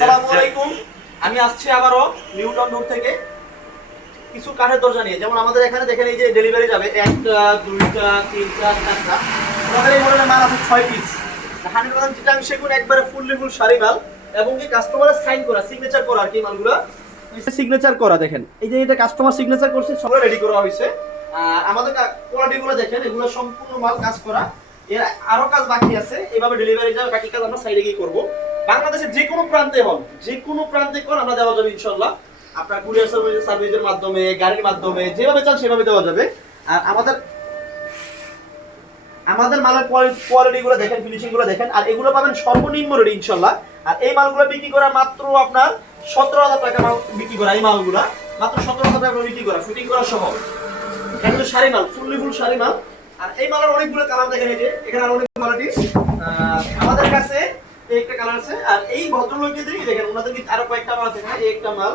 আসসালামু আলাইকুম। আমি আসছি আবারও নিউটন রোড থেকে কিছু কাঠের দরজা নিয়ে। যেমন আমাদের এখানে দেখেন এই যে ডেলিভারি যাবে 1টা 2টা 3টা 4টা, আমাদের এই মডেলের মাল আছে 6 পিস। 100% চিটাং সেগুন, একবারে ফুললি ফুল শাড়ি মাল এবং কি কাস্টমারের সাইন করা সিগনেচার করা আর কি মালগুলো সিগনেচার করা। দেখেন এই যে এটা কাস্টমার সিগনেচার করছে, সব রেডি করা হয়েছে। আমাদের কোয়ালিটিগুলো দেখেন, এগুলো সম্পূর্ণ মাল কাজ করা। এর আরো কাজ বাকি আছে, এইভাবে ডেলিভারি যাবে, বাকি কাজ আমরা সাইডে গিয়ে করব। বাংলাদেশের যে কোনো প্রান্তে হন, যে কোনো প্রান্তে কোন আমরা দেওয়া যাবে ইনশাআল্লাহ। আপনার কুরিয়ার সার্ভিসের মাধ্যমে, গাড়ির মাধ্যমে, যেভাবে চান সেভাবে দেওয়া যাবে। আর আমাদের মালের কোয়ালিটি গুলো দেখেন, ফিনিশিং গুলো দেখেন। আর এগুলো পাবেন সর্বনিম্ন রেট ইনশাআল্লাহ। আর এই মালগুলো বিক্রি করা মাত্র আপনার 17,000 টাকা মাল বিক্রি করা। এই মালগুলো মাত্র 17,000 টাকা বিক্রি করা, ফিটিং করা সহ। এগুলো শাড়ি মাল, ফুললি ফুল শাড়ি মাল। আর এই মালের অনেকগুলো কালার দেখেন, এই যে এখানে আরো অনেক কোয়ালিটি আমাদের কাছে একটা কালার আছে। আর এই ভদ্রলোককে দেখেন, ওনাদের কি আরো কয়েকটা মাল আছে। এখানে এই একটা মাল,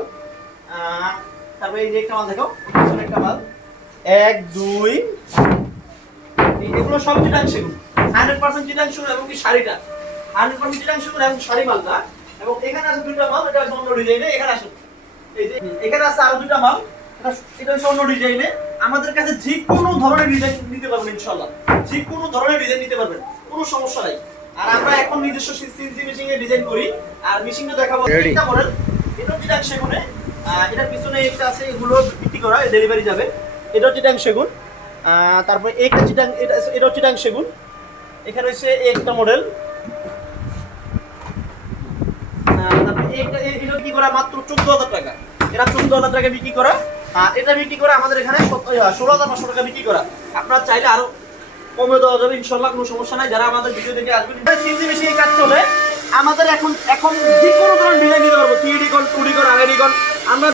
তারপরে এই যে একটা মাল দেখো, পিছনে একটা মাল, 1 2 এগুলো সব চিটাং সেগুন, 100% চিটাং সেগুন। এবং কি শাড়িটা 100% চিটাং সেগুন এবং শাড়ি মালটা। এবং এখানে আছে দুইটা মাল, এটা অন্য ডিজাইনে। এখানে আছে এই যে এখানে আছে আরো দুইটা মাল, এটা হচ্ছে অন্য ডিজাইনে। আমাদের কাছে যে কোনো ধরনের ডিজাইন নিতে পারবেন ইনশাআল্লাহ, যে কোনো ধরনের ডিজাইন নিতে পারবেন, কোনো সমস্যা নাই। আর আমরা এখন নিজস্ব সিএনসি মেশিনে ডিজাইন করি। আর মেশিনটা দেখাবো, এটা মডেল, এটা চিটাং সেগুনে। এটার পিছনে একটা আছে, এগুলো বিক্রি করা, ডেলিভারি যাবে। এটা চিটাং সেগুন। তারপর একটা চিটাং, এটা চিটাং সেগুন। এখানে হচ্ছে একটা মডেল। তারপর এটা বিক্রি করা মাত্র 14,000 টাকা। এটা 14,000 টাকা বিক্রি করা। এটা বিক্রি করা আমাদের এখানে 16,500 টাকা বিক্রি করা। আপনারা চাইলে আরো কমে দেওয়া যাবে ইনশাআল্লাহ, কোনো সমস্যা নাই। যারা আমাদের ভিডিও দেখে আসবেন, সিএনজি মেশিনে কাজ চলে আমাদের। এখন যে কোনো ধরনের ডিজাইন দিতে পারবো, 3D কোন 2D কোন RD কোন। আমরা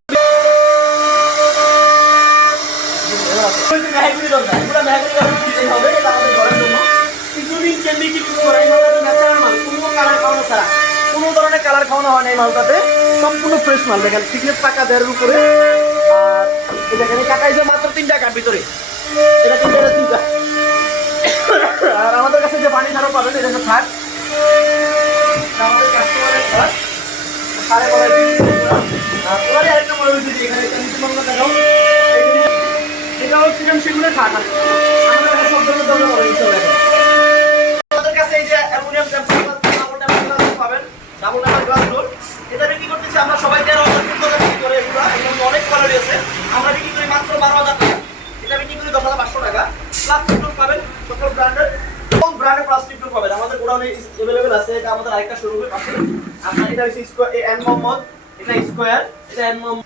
মেহগনি দরকার, এগুলো মেহগনি কালার ডিজাইন হবে, এটা আমাদের ঘরের জন্য। সিজনিং ক্যান্ডি কি করা, এই মালটা ন্যাচারাল মাল, কোনো কালার খাওয়ানো ছাড়া, কোনো ধরনের কালার খাওয়ানো হয় না এই মালটাতে, সম্পূর্ণ ফ্রেশ মাল। দেখেন থিকনেস পাকা দেড়ের উপরে। আর এই দেখেন এই কাটা হিসেবে মাত্র 3টা কাঠ ভিতরে, এটা 3টা। আর আমাদের কাছে যে পানি ঝাড়ু পাবেন, এটা হচ্ছে থাক আমাদের কাস্টমারের ঘর সাড়ে পরে আরেকটা মনে হয়েছে যে এখানে নিচে মামলা দেখাও, এটাও চিকেন সেগুনের থাক। আমাদের কাছে সব ধরনের দরজা পাবেন ইনশাআল্লাহ। আমাদের কাছে এই যে অ্যালুমিনিয়াম টেম্পার গ্লাস পাবেন, ডাবল টেম্পার গ্লাস ডোর। এটা বিক্রি করতেছি আমরা সবাই 13,000 বিক্রি করে। এগুলো অনেক কোয়ালিটি আছে, আমরা বিক্রি করি মাত্র 12,000 টাকা। এটা বিক্রি করি 10,500 টাকা। প্লাস্টিক ডোর পাবেন সকল ব্র্যান্ডের, কোন ব্র্যান্ডের প্লাস্টিক ডোর পাবেন আমাদের গোডাউনে अवेलेबल আছে। এটা আমাদের আরেকটা শোরুমে পাবেন। আপনার এটা হচ্ছে স্কয়ার এন মোহাম্মদ, এটা স্কয়ার, এটা এন মোহাম্মদ।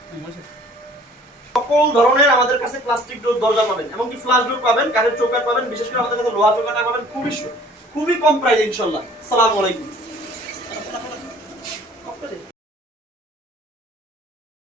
সকল ধরনের আমাদের কাছে প্লাস্টিক ডোর দরজা পাবেন, এমনকি ফ্ল্যাশ ডোর পাবেন, কাঠের চৌকাঠ পাবেন। বিশেষ করে আমাদের কাছে লোহা চৌকাঠ পাবেন খুবই কম প্রাইসে ইনশাআল্লাহ। আসসালামু আলাইকুম।